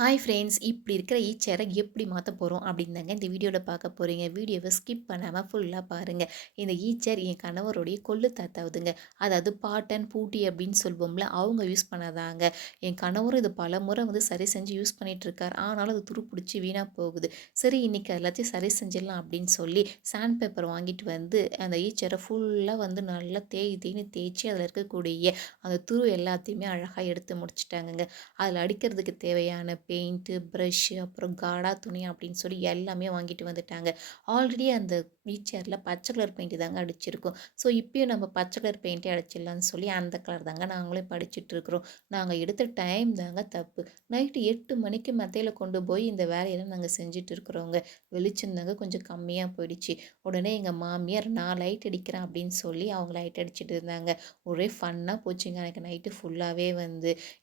Hi friends, இப்படி இருக்கிற ஈச்சரை எப்படி மாற்ற போகிறோம் அப்படின்னு தாங்க இந்த வீடியோவில் பார்க்க போகிறீங்க. வீடியோவை ஸ்கிப் பண்ணாமல் ஃபுல்லாக பாருங்கள். இந்த ஈச்சர் என் கணவருடைய கொள்ளு தாத்தாவுதுங்க. அதாவது பாட்டன் பூட்டி அப்படின்னு சொல்வோம்ல, அவங்க யூஸ் பண்ணதாங்க. என் கணவரும் இது பல முறை சரி செஞ்சு யூஸ் பண்ணிகிட்ருக்கார். ஆனாலும் அது துரு பிடிச்சி வீணாக போகுது. சரி, இன்றைக்கி எல்லாத்தையும் சரி செஞ்சிடலாம் அப்படின்னு சொல்லி சாண்ட் பேப்பர் வாங்கிட்டு அந்த ஈச்சரை ஃபுல்லாக நல்லா தேய்ன்னு தேய்ச்சி அதில் இருக்கக்கூடிய அந்த துரு எல்லாத்தையுமே அழகாக எடுத்து முடிச்சிட்டாங்கங்க. அதில் அடிக்கிறதுக்கு தேவையான பெயிண்ட்டு, ப்ரஷ்ஷு, அப்புறம் காடா துணி அப்படின்னு சொல்லி எல்லாமே வாங்கிட்டு வந்துட்டாங்க. ஆல்ரெடி அந்த வீச்சேரில் பச்சை கலர் பெயிண்ட்டு தாங்க அடிச்சிருக்கோம். ஸோ இப்பயும் நம்ம பச்சை கலர் பெயிண்ட்டே அடிச்சிடலான்னு சொல்லி அந்த கலர் தாங்க நாங்களும் இப்போ அடிச்சிட்ருக்குறோம். நாங்கள் எடுத்த டைம் தாங்க தப்பு. நைட்டு 8 மணிக்கு மெத்தையில கொண்டு போய் இந்த வேலையெல்லாம் நாங்கள் செஞ்சுட்டு இருக்கிறோங்க. வெளிச்சம் தாங்க கொஞ்சம் கம்மியாக போயிடுச்சு. உடனே எங்கள் மாமியார் நான் லைட் அடிக்கிறேன் அப்படின்னு சொல்லி அவங்க லைட் அடிச்சுட்டு இருந்தாங்க. ஒரே ஃபன்னாக போச்சுங்க எனக்கு நைட்டு ஃபுல்லாகவே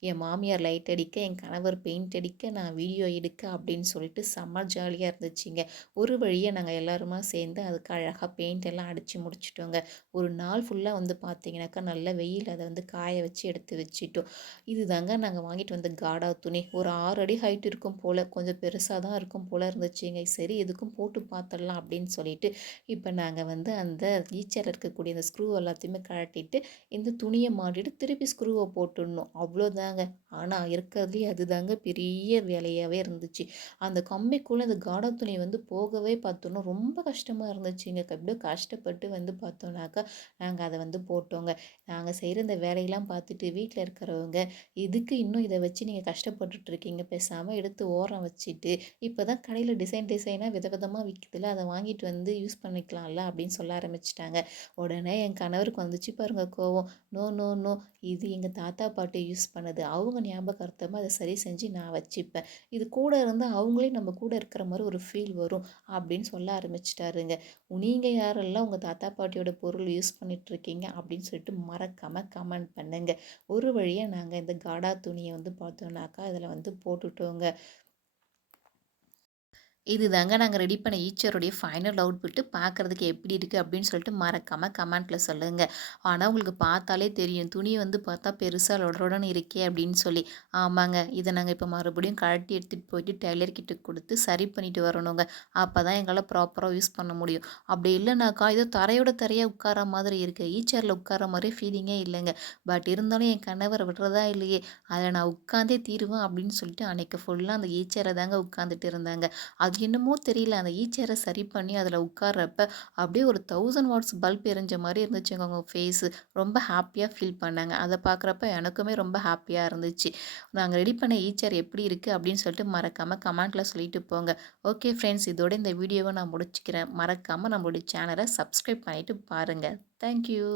என் மாமியார் லைட் அடிக்க, என் கணவர் பெயிண்ட் அடிக்க, நான் வீடியோ எடுக்க அப்படின்னு சொல்லிட்டு செம்ம ஜாலியாக இருந்துச்சுங்க. ஒரு வழியாக நாங்கள் எல்லாருமா சேர்ந்து அதுக்கு அழகாக பெயிண்ட் எல்லாம் அடித்து முடிச்சிட்டோங்க. ஒரு நாள் ஃபுல்லாக பார்த்தீங்கன்னாக்கா நல்ல வெயில் அதை காய வச்சு எடுத்து வச்சுட்டோம். இது தாங்க நாங்கள் வாங்கிட்டு வந்த காடா துணி. ஒரு 6 அடி ஹைட் இருக்கும் போல், கொஞ்சம் பெருசாக தான் இருக்கும் போல் இருந்துச்சுங்க. சரி, எதுக்கும் போட்டு பார்த்துடலாம் அப்படின்னு சொல்லிட்டு இப்போ நாங்கள் அந்த ஈச்சர் இருக்கக்கூடிய இந்த ஸ்க்ரூ எல்லாத்தையுமே கழட்டிட்டு இந்த துணியை மாட்டிட்டு திருப்பி ஸ்க்ரூவை போட்டுடணும், அவ்வளோதாங்க. ஆனால் இருக்கிறதுலேயே அதுதாங்க பெரிய வேலையாகவே இருந்துச்சு. அந்த கம்பிக்குள்ளே அந்த காடா துணி போகவே பார்த்தோன்னா ரொம்ப கஷ்டமாக இருந்துச்சுங்க. எப்படியோ கஷ்டப்பட்டு பார்த்தோன்னாக்கா நாங்கள் அதை போட்டோங்க. நாங்கள் செய்கிற இந்த வேலையெல்லாம் பார்த்துட்டு வீட்டில் இருக்கிறவங்க, "எதுக்கு இன்னும் இதை வச்சு நீங்கள் கஷ்டப்பட்டுட்ருக்கீங்க? பேசாமல் எடுத்து ஓரம் வச்சுட்டு, இப்போ தான் கடையில் டிசைனாக விதவிதமாக விற்கிதுல்ல, அதை வாங்கிட்டு யூஸ் பண்ணிக்கலாம்ல" அப்படின்னு சொல்ல ஆரம்பிச்சுட்டாங்க. உடனே என் கணவருக்கு வந்துச்சு பாருங்க கோவம். "நோ, நோ, நோ, இது எங்கள் தாத்தா பாட்டி யூஸ் பண்ணது. அவங்க ஞாபகார்த்தமாக அதை சரி செஞ்சு நான் வச்சுப்பேன். இது கூட இருந்தால் அவங்களே நம்ம கூட இருக்கிற மாதிரி ஒரு ஃபீல் வரும்" அப்படின்னு சொல்ல ஆரம்பிச்சிட்டாருங்க. நீங்கள் யாரெல்லாம் உங்கள் தாத்தா பாட்டியோட பொருள் யூஸ் பண்ணிகிட்ருக்கீங்க அப்படின்னு சொல்லிட்டு மறக்காமல் கமெண்ட் பண்ணுங்க. ஒரு வழியாக நாங்கள் இந்த காடா துணியை பார்த்தோன்னாக்கா அதில் போட்டுட்டோங்க. இதுதாங்க நாங்கள் ரெடி பண்ண ஈச்சருடைய ஃபைனல் அவுட்புட்டு. பார்க்குறதுக்கு எப்படி இருக்குது அப்படின்னு சொல்லிட்டு மறக்காமல் கமெண்ட்டில் சொல்லுங்கள். ஆனால் உங்களுக்கு பார்த்தாலே தெரியும், துணி பார்த்தா பெருசாக லொடலொடன்னு இருக்கே அப்படின்னு சொல்லி. ஆமாங்க, இதை நாங்கள் இப்போ மறுபடியும் கழட்டி எடுத்துகிட்டு போயிட்டு டெய்லர்கிட்ட கொடுத்து சரி பண்ணிட்டு வரணுங்க. அப்போ தான் எங்களால் ப்ராப்பராக யூஸ் பண்ண முடியும். அப்படி இல்லைனாக்கா ஏதோ தரையோட தரையாக உட்கார மாதிரி இருக்குது, ஈச்சரில் உட்கார மாதிரி ஃபீலிங்கே இல்லைங்க. பட் இருந்தாலும் என் கணவர் விடுறதா இல்லையே, அதில் நான் உட்காந்தே தீருவேன் அப்படின்னு சொல்லிட்டு அன்றைக்கி ஃபுல்லாக அந்த ஈச்சரை தாங்க உட்காந்துட்டு இருந்தாங்க. அது என்னமோ தெரியல, அந்த ஈச்சரை சரி பண்ணி அதில் உட்கார்றப்ப அப்படியே ஒரு 1000 வாட்ஸ் பல்ப் எரிஞ்ச மாதிரி இருந்துச்சுங்க அவங்க ஃபேஸு. ரொம்ப ஹாப்பியாக ஃபீல் பண்ணாங்க. அதை பார்க்குறப்ப எனக்குமே ரொம்ப ஹாப்பியாக இருந்துச்சு. நாங்கள் ரெடி பண்ண ஈச்சர் எப்படி இருக்குது அப்படின்னு சொல்லிட்டு மறக்காமல் கமெண்ட்டில் சொல்லிட்டு போங்க. ஓகே ஃப்ரெண்ட்ஸ், இதோட இந்த வீடியோவை நான் முடிச்சுக்கிறேன். மறக்காமல் நம்மளுடைய சேனலை சப்ஸ்கிரைப் பண்ணிவிட்டு பாருங்கள். தேங்க்யூ.